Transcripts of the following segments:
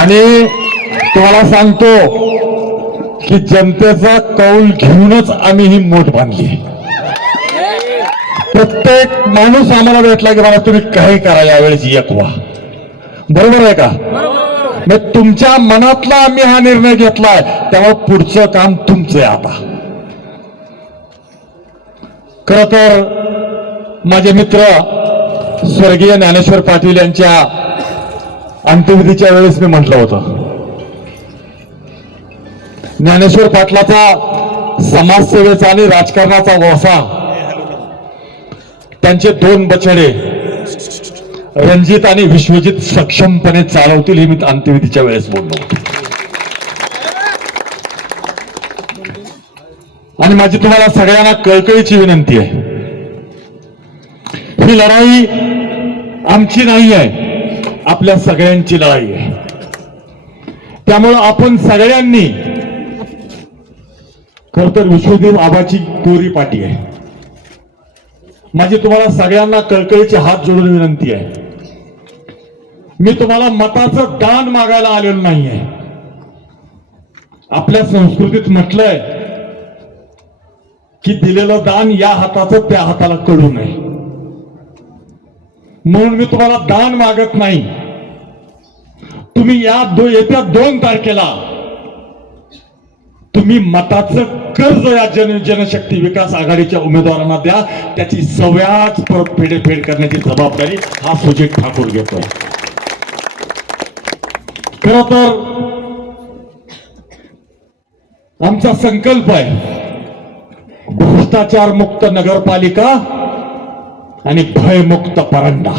आणि तुम्हाला सांगतो की जनतेचा कौल घेऊनच आम्ही ही मोठ बांधली. प्रत्येक माणूस आम्हाला भेटला की मला तुम्ही काही करा यावेळेस एक व्हा. बरोबर आहे का? मग तुमच्या मनातला आम्ही हा निर्णय घेतलाय, त्यामुळे पुढचं काम तुमचं आहे. आता खर तर माझे मित्र स्वर्गीय ज्ञानेश्वर पाटील यांच्या अंत्यविधीच्या वेळेस मी म्हटलं होतं, ज्ञानेश्वर पाटलाचा समाजसेवेचा आणि राजकारणाचा वारसा, त्यांचे दोन बछडे रणजित आणि विश्वजित सक्षमपणे चालवतील हे मी अंत्यविधीच्या वेळेस बोललो. आणि माझी तुम्हाला सगळ्यांना कळकळीची विनंती आहे, ही लढाई आमची नाही आहे, आपल्या सगळ्यांची लढाई आहे. त्यामुळं आपण सगळ्यांनी, खर तर विश्वदेव आबाची कोरी पाठी आहे. माझी तुम्हाला सगळ्यांना कळकळीची हात जोडून विनंती आहे, मी तुम्हाला मताचं दान मागायला आलेलो नाहीये. आपल्या संस्कृतीत म्हटलंय की दिलेलं दान या हाताचं त्या हाताला कळू नये. म्हणून मी तुम्हाला दान मागत नाही. तुम्ही येत्या 2 तारखेला तुम्ही मताचं कर्ज या जनशक्ती विकास आघाडीच्या उमेदवारांना द्या. त्याची सव्याज परतफेड करण्याची जबाबदारी हा सुजित ठाकूर घेतोय. खर तर आमचा संकल्प आहे भ्रष्टाचार मुक्त नगरपालिका आणि भयमुक्त परांडा.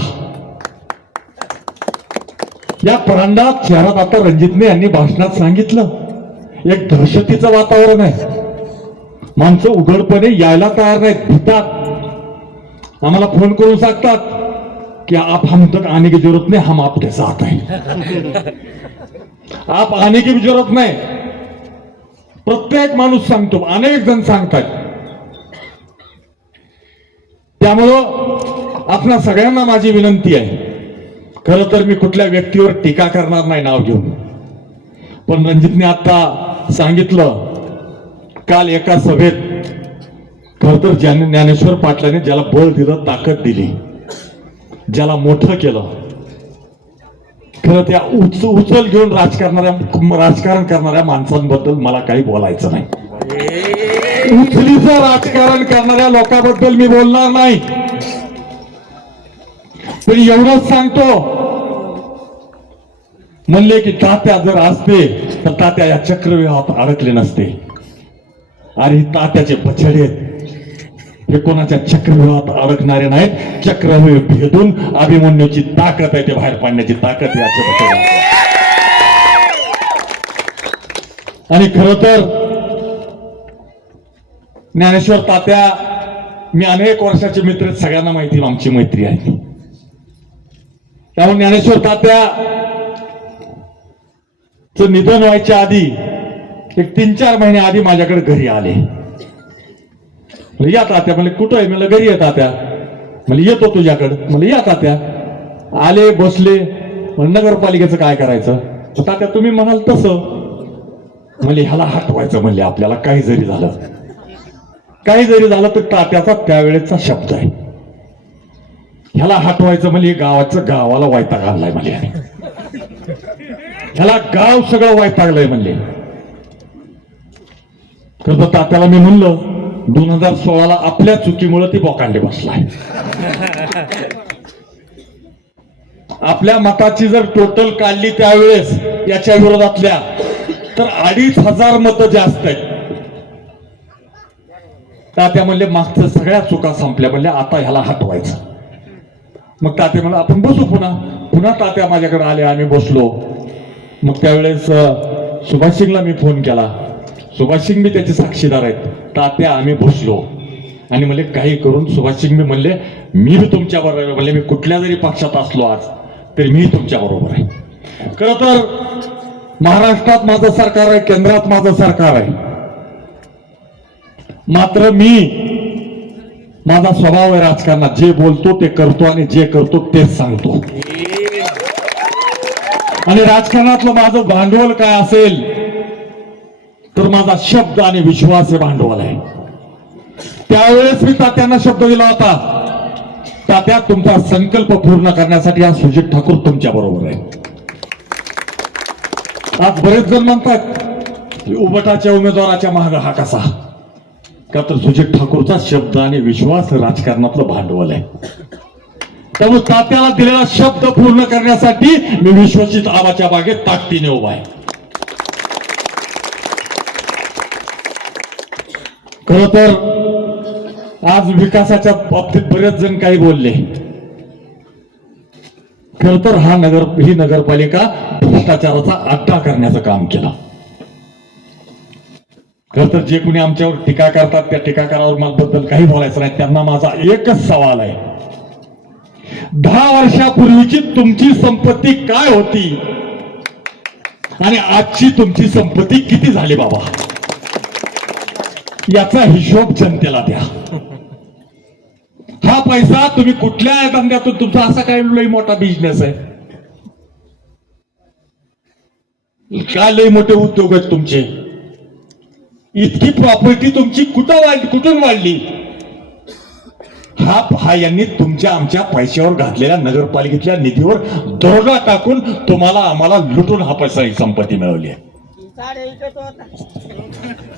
या परांडा शहरात आता रणजितने यांनी भाषणात सांगितलं, एक दहशतीचं वातावरण आहे. माणसं उघडपणे यायला तयार नाहीत, भितात. आम्हाला फोन करून सांगतात कि आप हम तक आने की जरूरत नहीं, हम आपके साथ हैं. आप आने की भी जरूरत नाही. प्रत्येक माणूस सांगतो, अनेक जण सांगतात. त्यामुळं आपणा सगळ्यांना माझी विनंती आहे, खरं तर मी कुठल्या व्यक्तीवर टीका करणार नाही नाव घेऊन, पण रणजितने आता सांगितलं काल एका सभेत, खर तर ज्ञानेश्वर पाटलाने ज्याला बळ दिलं, ताकद दिली, ज्याला मोठं केलं, खरं त्या उचल घेऊन राजकारण करणाऱ्या माणसांबद्दल मला काही बोलायचं नाही. उचलीचं राजकारण करणाऱ्या लोकांबद्दल मी बोलणार नाही. पण एवढंच सांगतो, म्हणले की तात्या जर असते तर तात्या या चक्रव्यूहात अडकले नसते. अरे तात्याचे बछडे हे कोणाच्या चक्रव्यूहात अडकणारे नाहीत. चक्रव्यूह भेदून अभिमन्यूची ताकद आहे, ते बाहेर पाडण्याची ताकद याच्या बछड्यात. आणि खरं तर ज्ञानेश्वर तात्या, मी अनेक वर्षाचे मित्र, सगळ्यांना माहिती आमची मैत्री आहे. त्यामुळे ज्ञानेश्वर तात्याचं निधन व्हायच्या आधी एक 3-4 महिने आधी माझ्याकडे घरी आले. या तात्या म्हणले कुठं आहे? मला घरी आहे तात्या. म्हणजे येतो तुझ्याकडे. म्हणजे या तात्या. आले, बसले. नगरपालिकेचं काय करायचं? तात्या तुम्ही म्हणाल तसं. म्हणजे ह्याला हटवायचं, म्हणले आपल्याला काही जरी झालं तर तात्याचा त्यावेळेचा शब्द आहे, ह्याला हटवायचं. म्हणजे गावाला वैताग आणलाय म्हणले, ह्याला गाव सगळं वैतागलंय म्हणले. तर तात्याला मी म्हणलं 2016ला आपल्या चुकीमुळे ती बोकांडे बसलाय. आपल्या मताची जर टोटल काढली त्यावेळेस याच्या विरोधातल्या, तर 2500 मतं जास्त आहेत. तात्या म्हणले मागचं सगळ्या चुका संपल्या, म्हणले आता ह्याला हटवायचं. मग तात्या म्हणलं आपण बसू पुन्हा तात्या माझ्याकडे आले, आम्ही बसलो. मग त्यावेळेस सुभाष सिंगला मी फोन केला. सुभाष सिंग बी त्याचे साक्षीदार आहेत. तात्या आम्ही बसलो आणि म्हणले काही करून सुभाष सिंग मी म्हणले मी बी तुमच्या बरोबर आहे. म्हणले मी कुठल्या जरी पक्षात असलो आज तरी मी तुमच्या बरोबर आहे. खरं तर महाराष्ट्रात माझं सरकार आहे, केंद्रात माझं सरकार आहे. मात्र माझा स्वभाव आहे राजकारणात, जे बोलतो ते करतो आणि जे करतो तेच सांगतो. आणि राजकारणातलं माझं भांडवल काय असेल तर माझा शब्द आणि विश्वास हे भांडवल आहे. त्यावेळेस मी तात्यांना शब्द दिला होता, तात्या तुमचा संकल्प पूर्ण करण्यासाठी आज सुजित ठाकूर तुमच्या बरोबर आहे. आज बरेच जण म्हणतात उबटाच्या उमेदवाराच्या मागे हा कसा, का तर सुजित ठाकूरचा शब्द आणि विश्वास राजकारणातलं भांडवल आहे. त्यामुळे तात्याला दिलेला शब्द पूर्ण करण्यासाठी मी विश्वजित आबाच्या बागेत ताकदीने उभा आहे. खर तर आज विकासाच्या बाबतीत बरेच जण काही बोलले. खर तर ही नगरपालिका भ्रष्टाचाराचा अड्डा करण्याचं काम केलं. खर तर जे कोणी आमच्यावर टीका करतात त्या टीकाकारावर बद्दल काही बोलायचं नाही. त्यांना माझा एकच सवाल आहे, 10 वर्षापूर्वीची तुमची संपत्ती काय होती आणि आजची तुमची संपत्ती किती झाली बाबा, याचा हिशोब जनतेला द्या. हा पैसा तुम्ही कुठल्या धंद्यातून, तुमचा असा काय लई मोठा बिझनेस आहे, काय लई मोठे उद्योग आहेत तुमचे, इतकी प्रॉपर्टी तुमची कुठून वाढली, हा यांनी तुमच्या आमच्या पैशावर घातलेल्या नगरपालिकेतल्या निधीवर दरोडा टाकून तुम्हाला आम्हाला लुटून हा पैसा ही संपत्ती मिळवली आहे.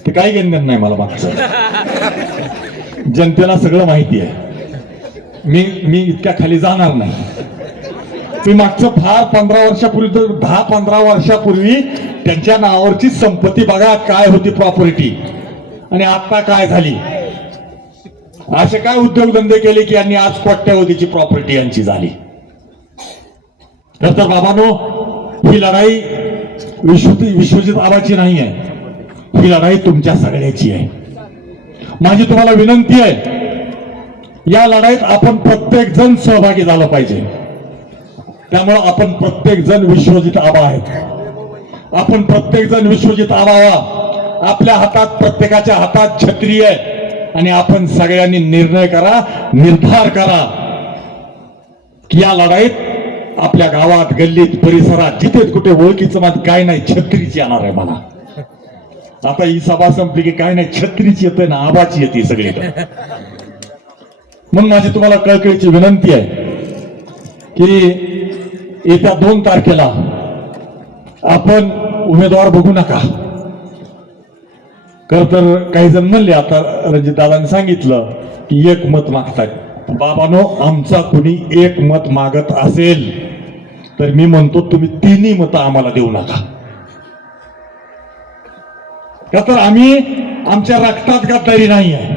ते काही घेणं नाही मला मागचं, जनतेला सगळं माहिती आहे. मी इतक्या खाली जाणार नाही. मी मागचं फार 15 वर्षापूर्वी, 10-15 वर्षापूर्वी त्यांच्या नावावरची संपत्ती बघा काय होती प्रॉपर्टी, आणि आता काय झाली. असे काय उद्योगधंदे केले की यांनी आज कोट्यावधीची प्रॉपर्टी यांची झाली. तर बाबांनो, ही लढाई विश्वजित आबाची नाही आहे, ही लढाई तुमच्या सगळ्याची आहे. माझी तुम्हाला विनंती आहे, या लढाईत आपण प्रत्येक जण सहभागी झालं पाहिजे. त्यामुळे आपण प्रत्येक जण विश्वजित आबा आहेत. आपण प्रत्येक जण विश्वजित आबा व्हा. आपल्या हातात, प्रत्येकाच्या हातात छत्री आहे, आणि आपण सगळ्यांनी निर्णय करा, निर्धार करा की या लढाईत आपल्या गावात, गल्लीत, परिसरात जिथे कुठे ओळखीचं माझं काय नाही, छत्रीची येणार आहे मला. आता ही सभा संपली की काय नाही, छत्रीची येते ना, आबाची येते सगळीकडे. म्हणून माझी तुम्हाला कळकळीची विनंती आहे की येत्या 2 तारखेला आपण उमेदवार बघू नका. खर तर काही जण म्हणले, आता रणजितदादांनी सांगितलं की 1 मत मागतायत. बाबांनो, आमचा कुणी 1 मत मागत असेल तर मी म्हणतो तुम्ही 3 मतं आम्हाला देऊ नका. का तर आम्ही, आमच्या रक्तात गद्दारी नाही आहे.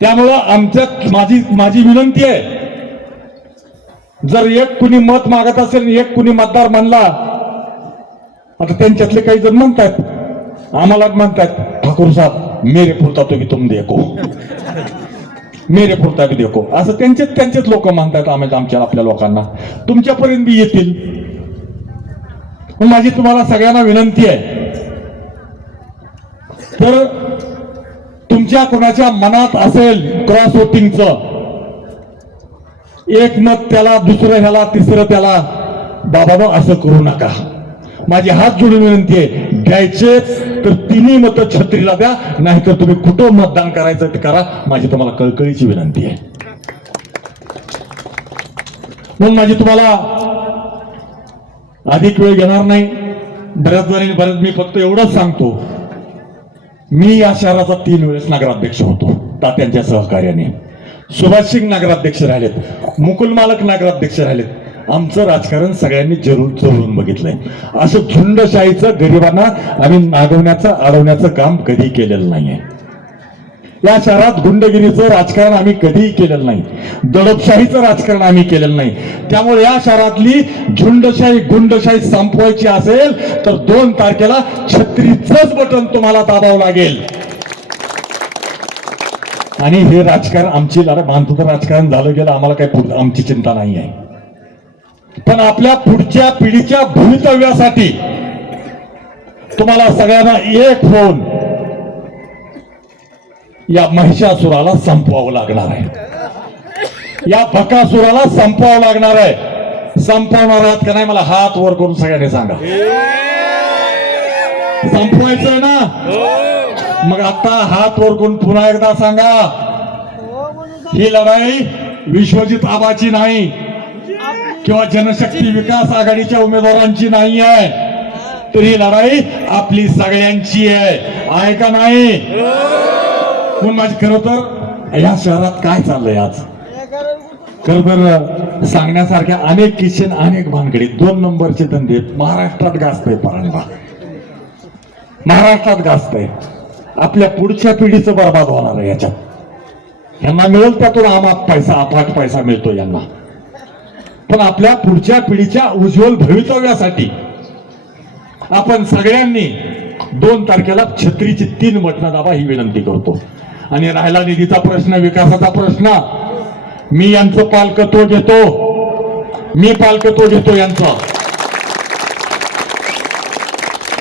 त्यामुळं आमच्यात माझी विनंती आहे, जर 1 कुणी मत मागत असेल, 1 कुणी मतदार म्हणला, आता त्यांच्यातले काही जण म्हणतात, आम्हाला म्हणतात ठाकूर साहेब मेरे पुरता तुम्ही तुम देखो, मेरे पुरता भी देखो, असं त्यांचेच लोक म्हणतात. आमच्या आपल्या लोकांना तुमच्यापर्यंत बी येतील. माझी तुम्हाला सगळ्यांना विनंती आहे, तर तुमच्या कोणाच्या मनात असेल क्रॉस वोटिंगचं, 1 मत त्याला, दुसरं ह्याला, तिसरं त्याला, बाबा असं करू नका. माझी हात जोडून विनंती आहे, द्यायचे तर 3 मतं छत्रीला द्या, नाहीतर तुम्ही कुठं मतदान करायचं ते करा. माझी तुम्हाला कळकळीची विनंती आहे. म्हणून माझी तुम्हाला अधिक वेळ घेणार नाही. बऱ्याच मी फक्त एवढंच सांगतो, मी या शहराचा 3 वेळेस नगराध्यक्ष होतो तात्यांच्या सहकार्याने. सुभाष सिंग नगराध्यक्ष राहिलेत, मुकुल मालक नगराध्यक्ष राहिलेत. आमचं राजकारण सगळ्यांनी जरूर बघितलंय. असं झुंडशाहीचं, गरिबांना आम्ही नागवण्याचं, अडवण्याचं काम कधी केलेलं नाहीये. या शहरात गुंडगिरीचं राजकारण आम्ही कधीही केलेलं नाही, दडपशाहीचं राजकारण आम्ही केलेलं नाही. त्यामुळे या शहरातली झुंडशाही, गुंडशाही संपवायची असेल तर 2 तारखेला छत्रीचंच बटन तुम्हाला दाबावं लागेल. आणि हे राजकारण, आमची मानतो राजकारण झालं गेलं, आम्हाला काही आमची चिंता नाही आहे. पण आपल्या पुढच्या पिढीच्या भवितव्यासाठी तुम्हाला सगळ्यांना एक होऊन या महिषासुराला संपवावं लागणार आहे, या बकासुराला संपवावं लागणार आहे. संपवणार आहात का नाही मला हात वर करून सगळ्यांनी सांगा. संपवायचंय ना? मग आता हात वर करून पुन्हा एकदा सांगा, ही लढाई विश्वजित आबाची नाही किंवा जनशक्ती विकास आघाडीच्या उमेदवारांची नाही आहे, तर ही लढाई आपली सगळ्यांची आहे का नाही? म्हणून माझी खरं तर या शहरात काय चाललंय आज, खरं तर सांगण्यासारख्या अनेक किस्से, अनेक भानगडी, 2 नंबरचे धंदे महाराष्ट्रात गाजतंय. परांडा महाराष्ट्रात गाजतंय. आपल्या पुढच्या पिढीचं बर्बाद होणार आहे याच्यात. यांना मिळेल त्यातून अमाप पैसा, अफाट पैसा मिळतो यांना, पण आपल्या पुढच्या पिढीच्या उज्ज्वल भवितव्यासाठी आपण सगळ्यांनी 2 तारखेला छत्रीची 3 बटणं दाबा ही विनंती करतो. आणि राहिला निधीचा प्रश्न, विकासाचा प्रश्न, मी यांचं पालकत्व घेतो, मी पालकत्व घेतो यांचं,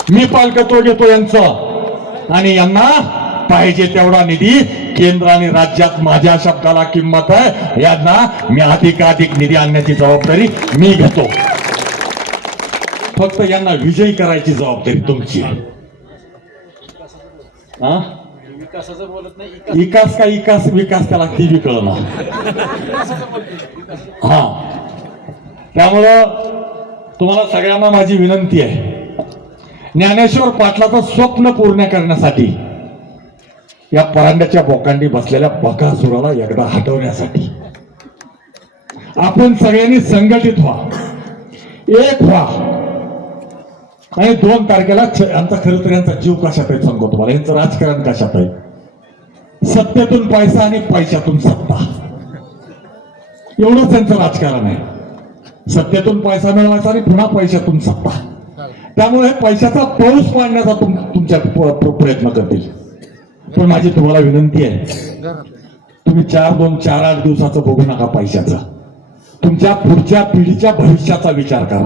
मी पालकत्व घेतो यांचं. आणि यांना पाहिजे तेवढा निधी केंद्र आणि राज्यात माझ्या शब्दाला किंमत आहे, यांना मी अधिकाधिक निधी आणण्याची जबाबदारी मी घेतो. फक्त यांना विजयी करायची जबाबदारी तुमची आहे. विकासाचं बोलत नाही, विकास का विकास, विकास त्याला ती बी कळणार. हा, त्यामुळं तुम्हाला सगळ्यांना माझी विनंती आहे, ज्ञानेश्वर पाटलाचं स्वप्न पूर्ण करण्यासाठी, या परांड्याच्या बोकांडी बसलेल्या बकासुराला एकदा हटवण्यासाठी आपण सगळ्यांनी संघटित व्हा, एक व्हा. आणि 2 तारखेला यांचा खरं तर यांचा जीव कशात आहे सांगतो तुम्हाला, यांचं राजकारण कशात आहे, सत्तेतून पैसा आणि पैशातून सत्ता, एवढंच त्यांचं राजकारण आहे. सत्तेतून पैसा मिळवायचा आणि पुन्हा पैशातून सत्ता. त्यामुळे पैशाचा पाऊस पाडण्याचा तुमच्या प्रयत्न करतील. पण माझी तुम्हाला विनंती आहे, तुम्ही 4-8 दिवसाचं बघू नका पैशाचं, तुमच्या पुढच्या पिढीच्या भविष्याचा विचार करा.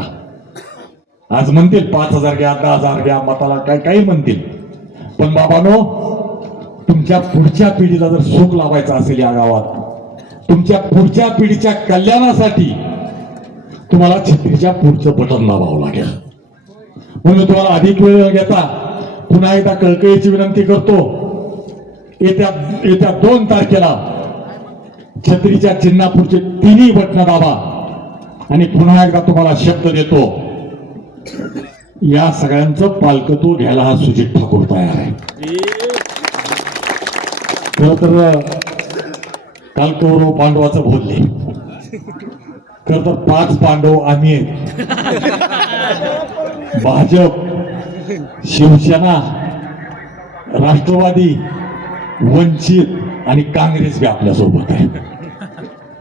आज म्हणतील 5,000 घ्या, 10,000 घ्या, मताला काय काही म्हणतील, पण बाबांनो, तुमच्या पुढच्या पिढीला जर सुख लावायचं असेल या गावात, तुमच्या पुढच्या पिढीच्या कल्याणासाठी तुम्हाला छत्रीच्या पुढचं बटन दाबावं लागेल. म्हणून तुम्हाला अधिक वेळ न घेता पुन्हा एकदा कळकळीची विनंती करतो, येत्या 2 तारखेला छत्रीच्या चिन्हापूरचे 3ही बटणं दाबा. आणि पुन्हा एकदा तुम्हाला शब्द देतो, या सगळ्यांचं पालकत्व घ्यायला हा सुजित ठाकूर तयार आहे. खरं तर काल कौरव पांडवाचं बोलले, खरं तर 5 पांडव आम्ही आहेत. भाजप, शिवसेना, राष्ट्रवादी, वंचित आणि काँग्रेस बी आपल्या सोबत आहे.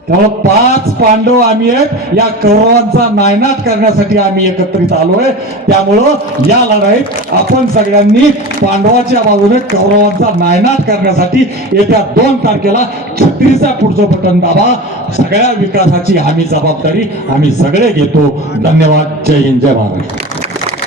त्यामुळे 5 पांडव आम्ही आहेत. या कौरवांचा नायनाट करण्यासाठी आम्ही एकत्रित आलोय. त्यामुळं या लढाईत आपण सगळ्यांनी पांडवाच्या बाजूने कौरवांचा नायनाट करण्यासाठी येत्या 2 तारखेला छत्रीचा पुढचं बटन दाबा. सगळ्या विकासाची आम्ही जबाबदारी आम्ही सगळे घेतो. धन्यवाद. जय हिंद, जय महाराष्ट्र.